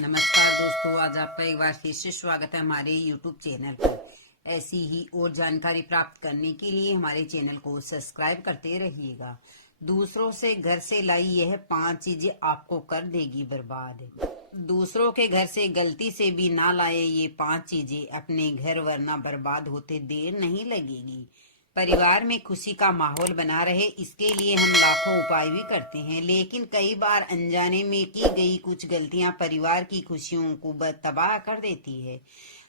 नमस्कार दोस्तों, आज आपका एक बार फिर से स्वागत है हमारे YouTube चैनल पर। ऐसी ही और जानकारी प्राप्त करने के लिए हमारे चैनल को सब्सक्राइब करते रहिएगा। दूसरों से घर से लाई यह 5 चीजें आपको कर देगी बर्बाद। दूसरों के घर से गलती से भी ना लाए ये 5 चीजें अपने घर, वरना बर्बाद होते देर नहीं लगेगी। परिवार में खुशी का माहौल बना रहे, इसके लिए हम लाखों उपाय भी करते हैं, लेकिन कई बार अनजाने में की गई कुछ गलतियां परिवार की खुशियों को तबाह कर देती है।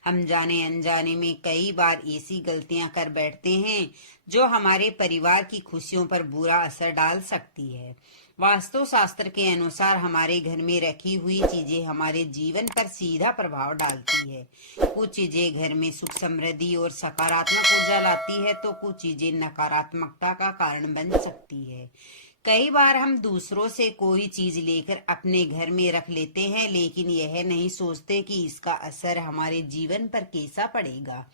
हम जाने अनजाने में कई बार ऐसी गलतियां कर बैठते हैं जो हमारे परिवार की खुशियों पर बुरा असर डाल सकती है। वास्तु शास्त्र के अनुसार हमारे घर में रखी हुई चीजें हमारे जीवन पर सीधा प्रभाव डालती है। कुछ चीजें घर में सुख, समृद्धि और सकारात्मक ऊर्जा लाती है, तो कुछ चीजें नकारात्मकता का कारण बन सकती है। कई बार हम दूसरों से कोई चीज लेकर अपने घर में रख लेते हैं, लेकिन यह नहीं सोचते कि इसका असर हमारे जीवन पर कैसा पड़ेगा।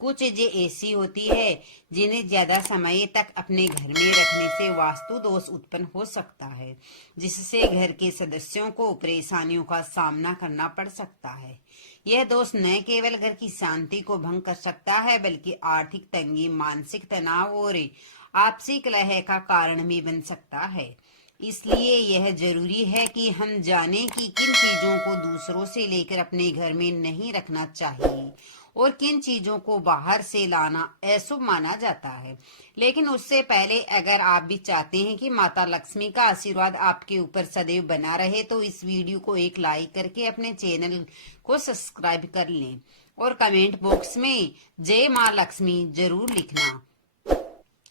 कुछ चीजें ऐसी होती है जिन्हें ज्यादा समय तक अपने घर में रखने से वास्तु दोष उत्पन्न हो सकता है, जिससे घर के सदस्यों को परेशानियों का सामना करना पड़ सकता है। यह दोष न केवल घर की शांति को भंग कर सकता है, बल्कि आर्थिक तंगी, मानसिक तनाव और आपसी कलह का कारण भी बन सकता है। इसलिए यह जरूरी है कि हम जानें कि किन चीजों को दूसरों से लेकर अपने घर में नहीं रखना चाहिए और किन चीजों को बाहर से लाना अशुभ माना जाता है। लेकिन उससे पहले, अगर आप भी चाहते हैं कि माता लक्ष्मी का आशीर्वाद आपके ऊपर सदैव बना रहे, तो इस वीडियो को एक लाइक करके अपने चैनल को सब्सक्राइब कर लें और कमेंट बॉक्स में जय माँ लक्ष्मी जरूर लिखना।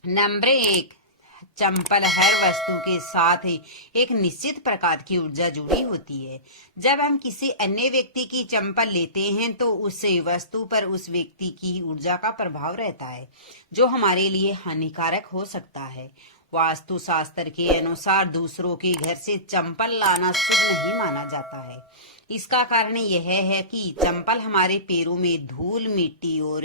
नंबर 1, चंपल। हर वस्तु के साथ एक निश्चित प्रकार की ऊर्जा जुड़ी होती है। जब हम किसी अन्य व्यक्ति की चंपल लेते हैं, तो उस वस्तु पर उस व्यक्ति की ऊर्जा का प्रभाव रहता है, जो हमारे लिए हानिकारक हो सकता है। वास्तु शास्त्र के अनुसार दूसरों के घर से चंपल लाना शुभ नहीं माना जाता है। इसका कारण यह है कि चंपल हमारे पैरों में धूल, मिट्टी और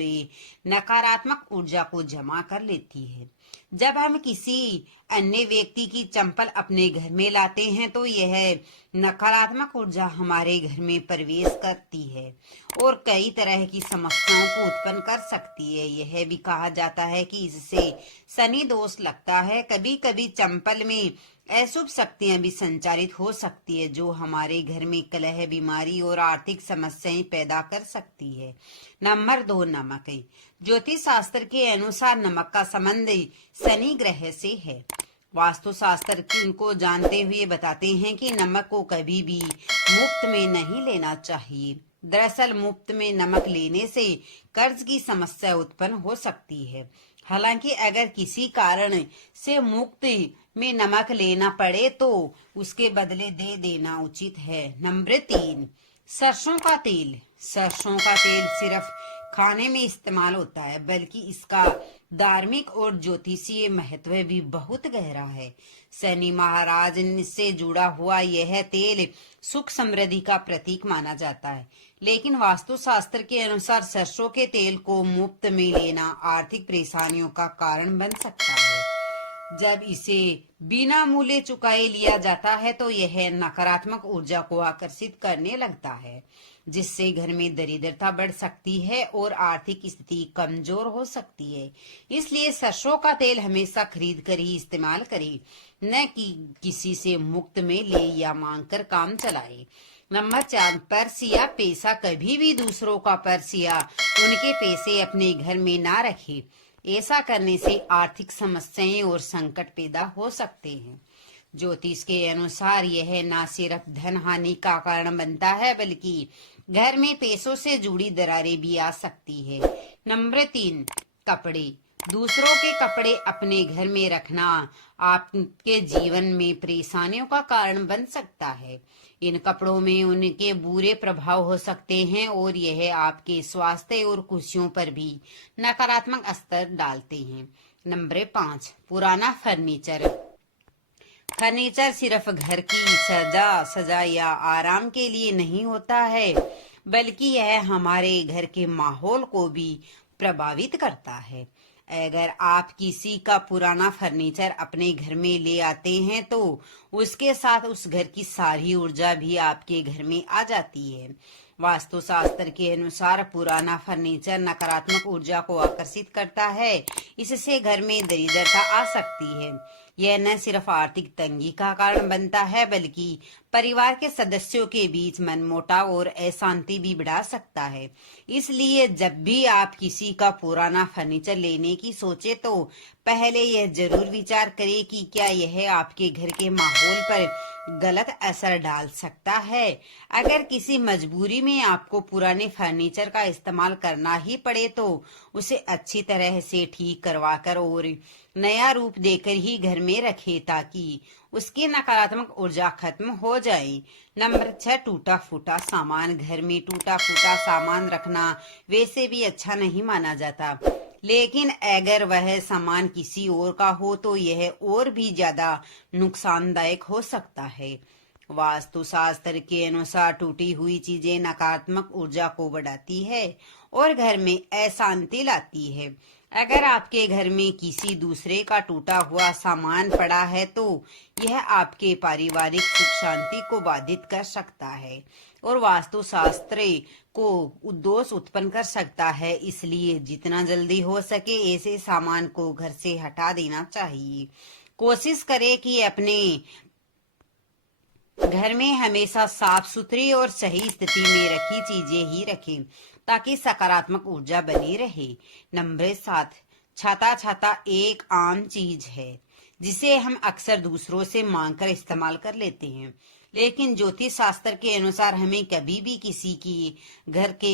नकारात्मक ऊर्जा को जमा कर लेती है। जब हम किसी अन्य व्यक्ति की चंपल अपने घर में लाते हैं, तो यह नकारात्मक ऊर्जा हमारे घर में प्रवेश करती है और कई तरह की समस्याओं को उत्पन्न कर सकती है। यह भी कहा जाता है कि इससे शनि दोष लगता है। कभी कभी चंपल में अशुभ शक्तियां भी संचारित हो सकती है, जो हमारे घर में कलह, बीमारी और आर्थिक समस्याएं पैदा कर सकती है। नंबर 2, नमक। ज्योतिष शास्त्र के अनुसार नमक का संबंध शनि ग्रह से है। वास्तु शास्त्र को जानते हुए बताते हैं कि नमक को कभी भी मुफ्त में नहीं लेना चाहिए। दरअसल मुफ्त में नमक लेने से कर्ज की समस्या उत्पन्न हो सकती है। हालांकि अगर किसी कारण से मुफ्त में नमक लेना पड़े, तो उसके बदले दे देना उचित है। नंबर 3, सरसों का तेल। सरसों का तेल सिर्फ खाने में इस्तेमाल होता है, बल्कि इसका धार्मिक और ज्योतिषीय महत्व भी बहुत गहरा है। शनि महाराज से जुड़ा हुआ यह तेल सुख, समृद्धि का प्रतीक माना जाता है। लेकिन वास्तुशास्त्र के अनुसार सरसों के तेल को मुफ्त में लेना आर्थिक परेशानियों का कारण बन सकता है। जब इसे बिना मूल्य चुकाए लिया जाता है, तो यह नकारात्मक ऊर्जा को आकर्षित करने लगता है, जिससे घर में दरिद्रता बढ़ सकती है और आर्थिक स्थिति कमजोर हो सकती है। इसलिए सरसों का तेल हमेशा खरीद कर ही इस्तेमाल करें, न कि किसी से मुफ्त में ले या मांग कर काम चलाए। नंबर 4, पर्स या पैसा। कभी भी दूसरों का पर्स या उनके पैसे अपने घर में ना रखें। ऐसा करने से आर्थिक समस्याएं और संकट पैदा हो सकते हैं। ज्योतिष के अनुसार यह न सिर्फ धन हानि का कारण बनता है, बल्कि घर में पैसों से जुड़ी दरारें भी आ सकती है। नंबर 3, कपड़े। दूसरों के कपड़े अपने घर में रखना आपके जीवन में परेशानियों का कारण बन सकता है। इन कपड़ों में उनके बुरे प्रभाव हो सकते हैं और यह आपके स्वास्थ्य और खुशियों पर भी नकारात्मक असर डालते हैं। नंबर 5, पुराना फर्नीचर। फर्नीचर सिर्फ घर की सजा या आराम के लिए नहीं होता है, बल्कि यह हमारे घर के माहौल को भी प्रभावित करता है। अगर आप किसी का पुराना फर्नीचर अपने घर में ले आते हैं तो उसके साथ उस घर की सारी ऊर्जा भी आपके घर में आ जाती है। वास्तुशास्त्र के अनुसार पुराना फर्नीचर नकारात्मक ऊर्जा को आकर्षित करता है। इससे घर में दरिद्रता आ सकती है। यह न सिर्फ आर्थिक तंगी का कारण बनता है बल्कि परिवार के सदस्यों के बीच मनमुटाव और अशांति भी बढ़ा सकता है। इसलिए जब भी आप किसी का पुराना फर्नीचर लेने की सोचे तो पहले यह जरूर विचार करें कि क्या यह आपके घर के माहौल पर गलत असर डाल सकता है। अगर किसी मजबूरी में आपको पुराने फर्नीचर का इस्तेमाल करना ही पड़े तो उसे अच्छी तरह से ठीक करवाकर और नया रूप देकर ही घर में रखें ताकि उसकी नकारात्मक ऊर्जा खत्म हो जाए। नंबर 6, टूटा फूटा सामान। घर में टूटा फूटा सामान रखना वैसे भी अच्छा नहीं माना जाता, लेकिन अगर वह सामान किसी और का हो तो यह और भी ज्यादा नुकसानदायक हो सकता है। वास्तुशास्त्र के अनुसार टूटी हुई चीजें नकारात्मक ऊर्जा को बढ़ाती है और घर में अशांति लाती है। अगर आपके घर में किसी दूसरे का टूटा हुआ सामान पड़ा है तो यह आपके पारिवारिक सुख शांति को बाधित कर सकता है और वास्तुशास्त्र को दोष उत्पन्न कर सकता है। इसलिए जितना जल्दी हो सके ऐसे सामान को घर से हटा देना चाहिए। कोशिश करें कि अपने घर में हमेशा साफ सुथरी और सही स्थिति में रखी चीजें ही रखें ताकि सकारात्मक ऊर्जा बनी रहे। नंबर 7, छाता। छाता एक आम चीज है जिसे हम अक्सर दूसरों से मांगकर इस्तेमाल कर लेते हैं, लेकिन ज्योतिष शास्त्र के अनुसार हमें कभी भी किसी की घर के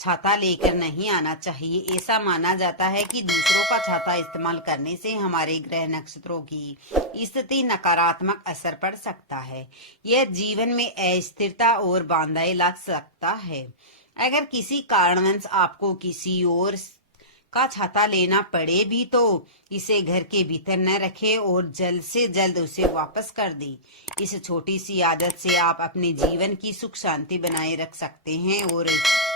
छाता लेकर नहीं आना चाहिए। ऐसा माना जाता है कि दूसरों का छाता इस्तेमाल करने से हमारे ग्रह नक्षत्रों की स्थिति नकारात्मक असर पड़ सकता है। यह जीवन में अस्थिरता और बाधाएं ला सकता है। अगर किसी कारणवश आपको किसी और का छाता लेना पड़े भी तो इसे घर के भीतर न रखें और जल्द से जल्द उसे वापस कर दें। इस छोटी सी आदत से आप अपने जीवन की सुख शांति बनाए रख सकते हैं और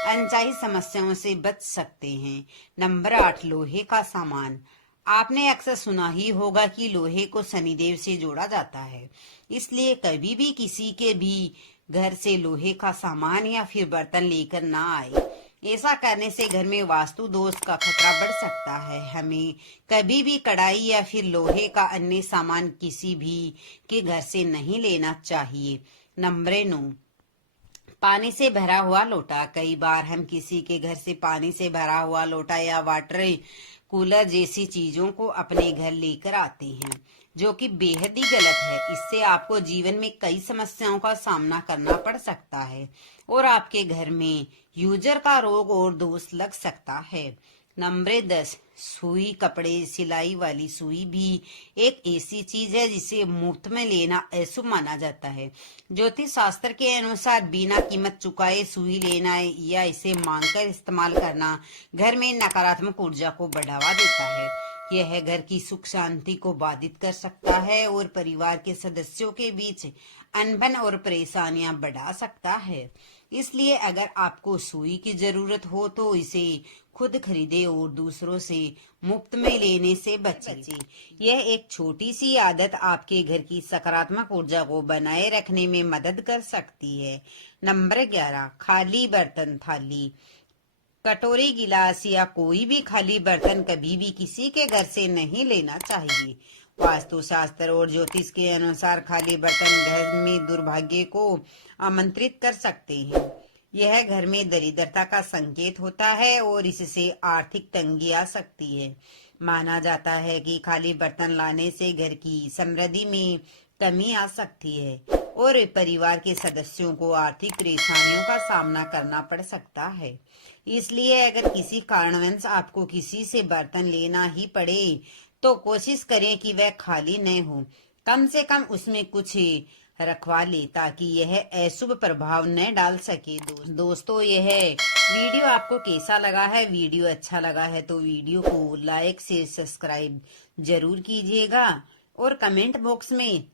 अनचाही समस्याओं से बच सकते हैं। नंबर 8, लोहे का सामान। आपने अक्सर सुना ही होगा कि लोहे को शनिदेव से जोड़ा जाता है, इसलिए कभी भी किसी के भी घर से लोहे का सामान या फिर बर्तन लेकर ना आए। ऐसा करने से घर में वास्तु दोष का खतरा बढ़ सकता है। हमें कभी भी कढ़ाई या फिर लोहे का अन्य सामान किसी भी के घर से नहीं लेना चाहिए। नंबर 9, पानी से भरा हुआ लोटा। कई बार हम किसी के घर से पानी से भरा हुआ लोटा या वाटर कूलर जैसी चीजों को अपने घर लेकर आते हैं, जो कि बेहद ही गलत है। इससे आपको जीवन में कई समस्याओं का सामना करना पड़ सकता है और आपके घर में यूजर का रोग और दोष लग सकता है। नंबर 10, सुई। कपड़े सिलाई वाली सुई भी एक ऐसी चीज है जिसे मुफ्त में लेना अशुभ माना जाता है। ज्योतिष शास्त्र के अनुसार बिना कीमत चुकाए सुई लेना या इसे मांगकर इस्तेमाल करना घर में नकारात्मक ऊर्जा को बढ़ावा देता है। यह घर की सुख शांति को बाधित कर सकता है और परिवार के सदस्यों के बीच अनबन और परेशानियां बढ़ा सकता है। इसलिए अगर आपको सुई की जरूरत हो तो इसे खुद खरीदे और दूसरों से मुफ्त में लेने से बचे। यह एक छोटी सी आदत आपके घर की सकारात्मक ऊर्जा को बनाए रखने में मदद कर सकती है। नंबर 11, खाली बर्तन थाली। कटोरी, गिलास या कोई भी खाली बर्तन कभी भी किसी के घर से नहीं लेना चाहिए। वास्तुशास्त्र और ज्योतिष के अनुसार खाली बर्तन घर में दुर्भाग्य को आमंत्रित कर सकते हैं। यह घर में दरिद्रता का संकेत होता है और इससे आर्थिक तंगी आ सकती है। माना जाता है कि खाली बर्तन लाने से घर की समृद्धि में कमी आ सकती है और परिवार के सदस्यों को आर्थिक परेशानियों का सामना करना पड़ सकता है। इसलिए अगर किसी कारणवश आपको किसी से बर्तन लेना ही पड़े तो कोशिश करें कि वह खाली न हो। कम से कम उसमें कुछ रखवा ले ताकि यह अशुभ प्रभाव न डाल सके। दोस्तों, यह वीडियो आपको कैसा लगा है? वीडियो अच्छा लगा है तो वीडियो को लाइक से सब्सक्राइब जरूर कीजिएगा और कमेंट बॉक्स में